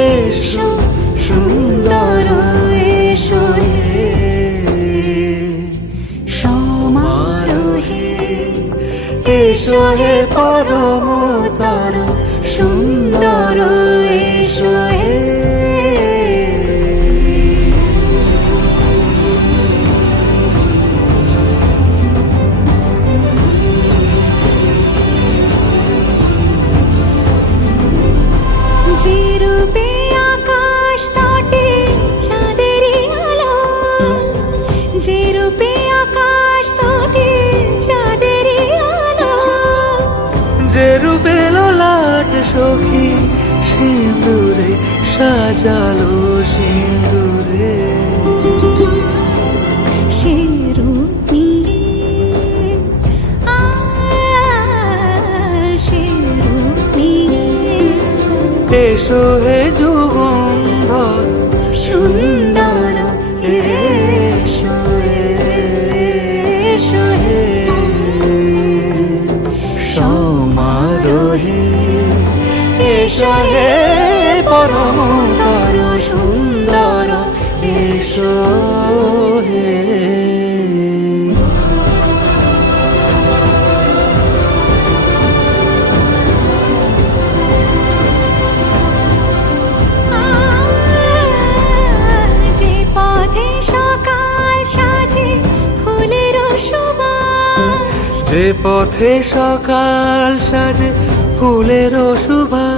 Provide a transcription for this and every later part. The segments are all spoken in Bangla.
এসো সুন্দর এসো সমারোহে এসো হে পরমতার সুন্দর এসো সখী সিঁদুরে সাজালো সিঁদুরে। এসো হে যুগন্ধর এসো হে পরমতর সুন্দর এসো হে। যে পথে সকাল সাজে ফুলের যে পথে সকাল সাজে ফুলের সুবাস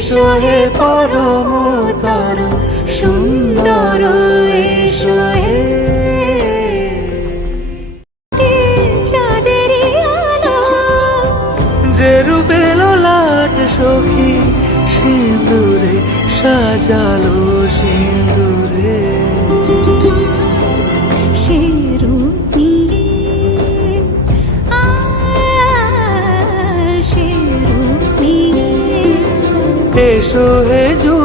এসো হে পরমতর সুন্দর এসো হে। যে রূপে লোলাট সখী সিঁদুরে সাজালো সিঁদুরে। এসো হে যুগ